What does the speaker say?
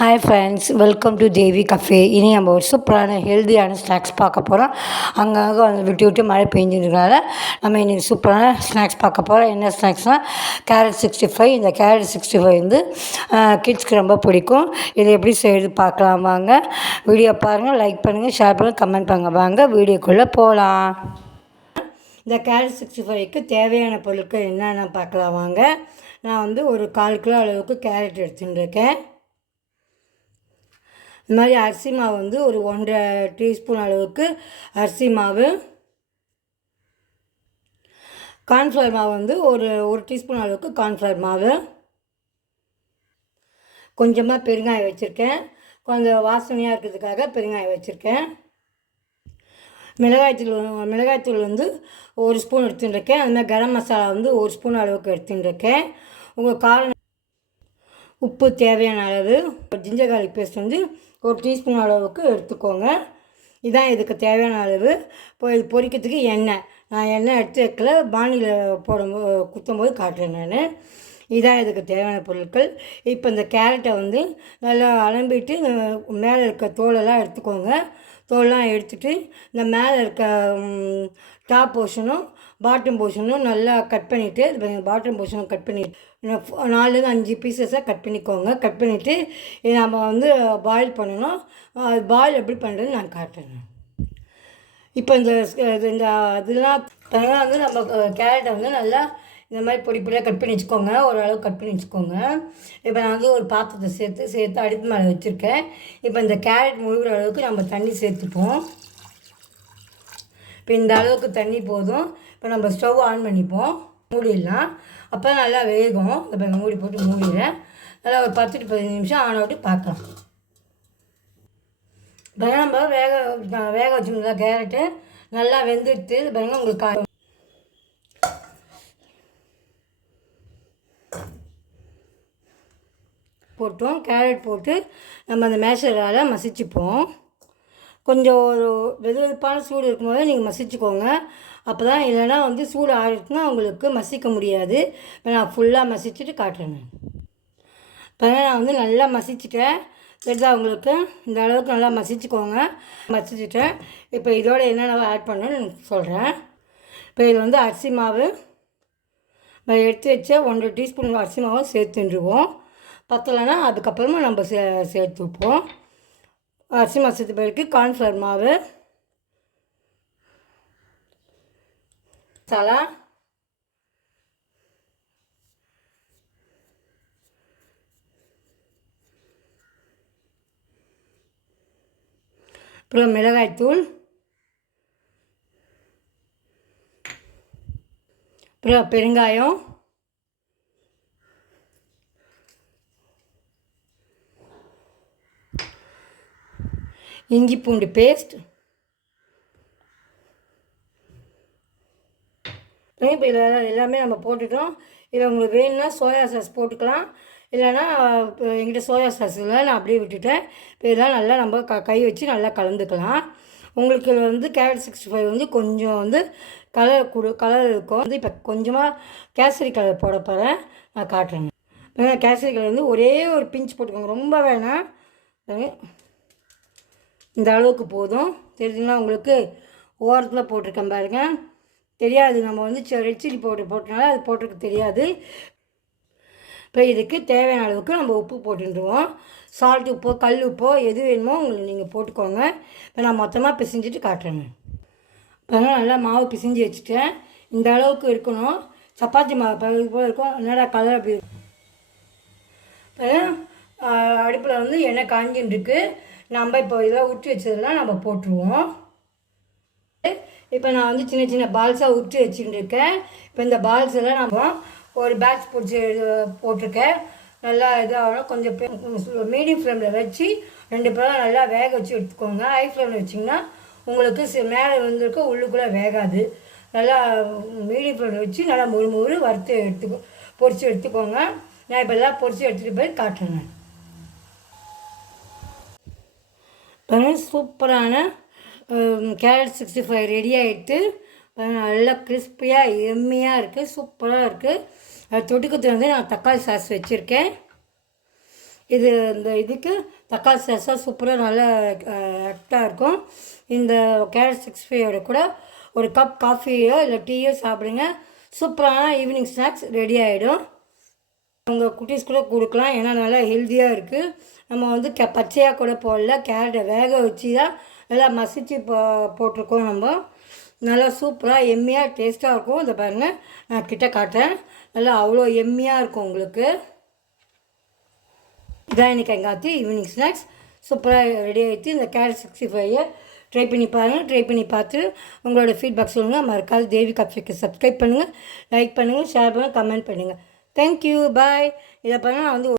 Hi friends welcome to Devi cafe இனி நம்ம ஒரு சூப்பரான ஹெல்தியான ஸ்நாக்ஸ் பார்க்க போகிறோம் அங்கங்கே வந்து விட்டு விட்டு மழை பெஞ்சதுனால நம்ம இன்றைக்கி சூப்பரான ஸ்நாக்ஸ் பார்க்க போகிறோம் என்ன ஸ்நாக்ஸ்னால் கேரட் சிக்ஸ்டி ஃபைவ் இந்த கேரட் சிக்ஸ்டி ஃபைவ் வந்து கிட்ஸ்க்கு ரொம்ப பிடிக்கும். இதை எப்படி செய்கிறது பார்க்கலாம் வாங்க. வீடியோ பாருங்கள் லைக் பண்ணுங்கள் ஷேர் பண்ணுங்கள் கமெண்ட் பண்ணுங்கள் வாங்க வீடியோக்குள்ளே போகலாம் இந்த கேரட் சிக்ஸ்டி ஃபைவ்க்கு தேவையான பொருட்கள் என்னென்ன பார்க்கலாம் வாங்க. நான் வந்து ஒரு கால் கிலோ அளவுக்கு கேரட் எடுத்துகிட்டு இருக்கேன். இந்த மாதிரி அரிசி மாவு வந்து ஒரு ஒன்றரை டீஸ்பூன் அளவுக்கு அரிசி மாவு. கார்ன்ஃப்ளவர் மாவு வந்து ஒரு ஒரு டீஸ்பூன் அளவுக்கு கார்ன்ஃப்ளவர் மாவு. கொஞ்சமாக பெருங்காயம் வச்சுருக்கேன். கொஞ்சம் வாசனையாக இருக்கிறதுக்காக பெருங்காயம் வச்சுருக்கேன். மிளகாய்த்தூள் மிளகாய்த்தூள் வந்து ஒரு ஸ்பூன் எடுத்துட்டுருக்கேன். அதுமாதிரி கரம் மசாலா வந்து ஒரு ஸ்பூன் அளவுக்கு எடுத்துட்டுருக்கேன். உங்கள் காரம் உப்பு தேவையான அளவு ஜிஞ்சர் கார்லிக் பேஸ்ட் வந்து ஒரு டீஸ்பூன் அளவுக்கு எடுத்துக்கோங்க. இதான் இதுக்கு தேவையான அளவு. இப்போ இது பொரிக்கிறதுக்கு எண்ணெய். நான் எண்ணெய் எடுத்து வைக்கல. பாணியில் போடும்போது குத்தும்போது காட்டுறேன் நான். இதான் இதுக்கு தேவையான பொருட்கள். இப்போ இந்த கேரட்டை வந்து நல்லா அலம்பிட்டு மேலே இருக்க தோலெல்லாம் எடுத்துக்கோங்க. தோல்லாம் எடுத்துட்டு இந்த மேலே இருக்க டாப் போர்ஷனும் பாட்டம் போர்ஷனும் நல்லா கட் பண்ணிவிட்டு பாட்டம் போர்ஷனும் கட் பண்ணி நாலு அஞ்சு பீசஸாக கட் பண்ணிக்கோங்க. கட் பண்ணிவிட்டு நம்ம வந்து பாயில் பண்ணணும். அது பாயில் எப்படி பண்ணுறதுன்னு நான் காட்டுறேன். இப்போ இந்த இந்த இதெல்லாம் வந்து நம்ம கேரட்டை வந்து நல்லா இந்த மாதிரி பொடி பொடியாக கட் பண்ணி வச்சுக்கோங்க. ஓரளவு கட் பண்ணி வச்சுக்கோங்க. இப்போ நான் வந்து ஒரு பாத்திரத்தை சேர்த்து சேர்த்து அடுப்பு மேலே வச்சுருக்கேன். இப்போ இந்த கேரட் முழுகிற அளவுக்கு நம்ம தண்ணி சேர்த்துப்போம். இப்போ இந்த அளவுக்கு தண்ணி போதும். இப்போ நம்ம ஸ்டவ் ஆன் பண்ணிப்போம். மூடிடலாம். அப்போ நல்லா வேகும். இப்போ மூடி போட்டு மூடிடுறேன். நல்லா ஒரு பத்து டு பதினஞ்சு நிமிஷம் ஆன் விட்டு பார்க்கலாம். இப்போ நம்ம வேக வேக வச்சுருந்தா கேரட்டு? நல்லா வெந்துடுத்து பாருங்க உங்களுக்கு போட்டோம் கேரட் போட்டு நம்ம அந்த மேஷரால் மசிச்சுப்போம். கொஞ்சம் ஒரு வெது வெதுப்பான சூடு இருக்கும்போது நீங்கள் மசிச்சுக்கோங்க. அப்போ தான் இல்லைன்னா வந்து சூடு ஆகிடுச்சுன்னா உங்களுக்கு மசிக்க முடியாது. இப்போ நான் ஃபுல்லாக மசிச்சுட்டு காட்டுறேன் இப்போ நான் வந்து நல்லா மசிச்சுட்டேன். தெரிஞ்சா உங்களுக்கு? இந்த அளவுக்கு நல்லா மசிச்சுக்கோங்க. மசிச்சுட்டேன். இப்போ இதோட என்னென்ன ஆட் பண்ணணும்னு சொல்கிறேன் இப்போ இது வந்து அரிசி மாவு. எடுத்து வச்ச ஒன்றரை டீஸ்பூன் அரிசி மாவும் சேர்த்துருவோம் பத்தலைன்னா அதுக்கப்புறமா நம்ம சே சேர்த்து வைப்போம். அரிசி மாசத்து பிறகு கார்ன்ஃப்ளவர் மாவு மசாலா அப்புறம் மிளகாய்த்தூள் அப்புறம் பெருங்காயம் இஞ்சி பூண்டு பேஸ்ட் இப்போ இதில் எல்லாமே நம்ம போட்டுட்டோம். இதில் உங்களுக்கு வேணும்னா சோயா சாஸ் போட்டுக்கலாம். இல்லைன்னா இப்போ எங்கிட்ட சோயா சாஸ் இல்லை நான் அப்படியே விட்டுட்டேன். இப்போ இதெல்லாம் நல்லா நம்ம க கை வச்சு நல்லா கலந்துக்கலாம். உங்களுக்கு வந்து கேரட் சிக்ஸ்டி ஃபைவ் வந்து கொஞ்சம் வந்து கலர் கொடு கலர் இருக்கும். வந்து இப்போ கொஞ்சமாக கேசரி கலர் போட போகிறேன் நான் காட்டுறேன் கேசரி கலர் வந்து ஒரே ஒரு பிஞ்ச் போட்டுக்கோங்க. ரொம்ப வேணாம். இந்த அளவுக்கு போதும். தெரிஞ்சுங்களா உங்களுக்கு? ஓரத்தில் போட்டிருக்கேன் பாருங்கள் தெரியாது. நம்ம வந்து ரெட் சில்லி பவுடர் போட்டனால அது போட்டிருக்க தெரியாது. இப்போ இதுக்கு தேவையான அளவுக்கு நம்ம உப்பு போட்டுருவோம். சால்ட் உப்போ கல் உப்போ எது வேணுமோ உங்களுக்கு நீங்கள் போட்டுக்கோங்க. இப்போ நான் மொத்தமாக பிசைஞ்சிட்டு காட்டுறேங்க. இப்போ நல்லா மாவு பிசைஞ்சு வச்சுட்டேன். இந்த அளவுக்கு இருக்கணும். சப்பாத்தி மாவு பகுதி போல் இருக்கும். என்னடா கலர் அப்படி இப்போ அடுப்பில் வந்து எண்ணெய் காஞ்சின்னு இருக்குது நம்ம இப்போ இதெல்லாம் உருட்டி வச்சதெல்லாம் நம்ம போட்டுருவோம். இப்போ நான் வந்து சின்ன சின்ன பால்ஸாக உருட்டி வச்சுட்டு இருக்கேன் இப்போ இந்த பால்ஸ் எல்லாம் நம்ம ஒரு பேட்ச் பிடிச்சி போட்டிருக்கேன். நல்லா இதாகணும். கொஞ்சம் மீடியம் ஃப்ளேமில் வச்சு ரெண்டு பேரும் நல்லா வேக வச்சு எடுத்துக்கோங்க. ஹை ஃப்ளேமில் வச்சிங்கன்னா உங்களுக்கு மேலே வந்துருக்க உள்ளுக்குள்ளே வேகாது. நல்லா மீடியம் ஃப்ளேமில் வச்சு நல்லா முழு முழு வறுத்து எடுத்துக்கோ பொறிச்சு எடுத்துக்கோங்க. நான் இப்போ எல்லாம் பொறிச்சு எடுத்துகிட்டு போய் காட்டுறேன். சூப்பரான கேரட் சிக்ஸ்டி ஃபைவ் ரெடி ஆகிட்டு நல்லா கிறிஸ்பியாக எம்மியாக இருக்குது சூப்பராக இருக்குது அது வந்து நான் தக்காளி சாஸ் வச்சுருக்கேன். இது இந்த இதுக்கு தக்காளி சாஸாக சூப்பராக நல்லா ஆக்டாக இருக்கும். இந்த கேரட் சிக்ஸ் ஃபைவோட கூட ஒரு கப் காஃபியோ இல்லை டீயோ சாப்பிடுங்க. சூப்பரான ஈவினிங் ஸ்நாக்ஸ் ரெடி ஆகிடும் உங்கள் குட்டீஸ் கூட கொடுக்கலாம். ஏன்னா நல்லா ஹெல்த்தியாக இருக்குது நம்ம வந்து கே பச்சையாக கூட போடல. கேரட்டை வேக வச்சு தான் நல்லா மசிச்சு போ போட்டிருக்கோம் நம்ம. நல்லா சூப்பராக எம்மியாக டேஸ்ட்டாக இருக்கும். இதை பாருங்கள் நான் கிட்ட காட்டுறேன். நல்லா அவ்வளோ எம்மியாக இருக்கும் உங்களுக்கு. இதான் எனக்கு எங்காத்தி ஈவினிங் ஸ்நாக்ஸ் சூப்பராக ரெடி ஆகிடுச்சு இந்த கேரட் சிக்ஸ்டி ஃபைவை ட்ரை பண்ணி பாருங்கள் ட்ரை பண்ணி பார்த்து உங்களோட ஃபீட்பேக் சொல்லுங்கள் மறக்காது தேவி கப்ஸுக்கு சப்ஸ்கிரைப் பண்ணுங்கள் லைக் பண்ணுங்கள் ஷேர் பண்ணுங்கள் கமெண்ட் பண்ணுங்கள் தேங்க்யூ பாய் இதை பாருங்கள் நான் வந்து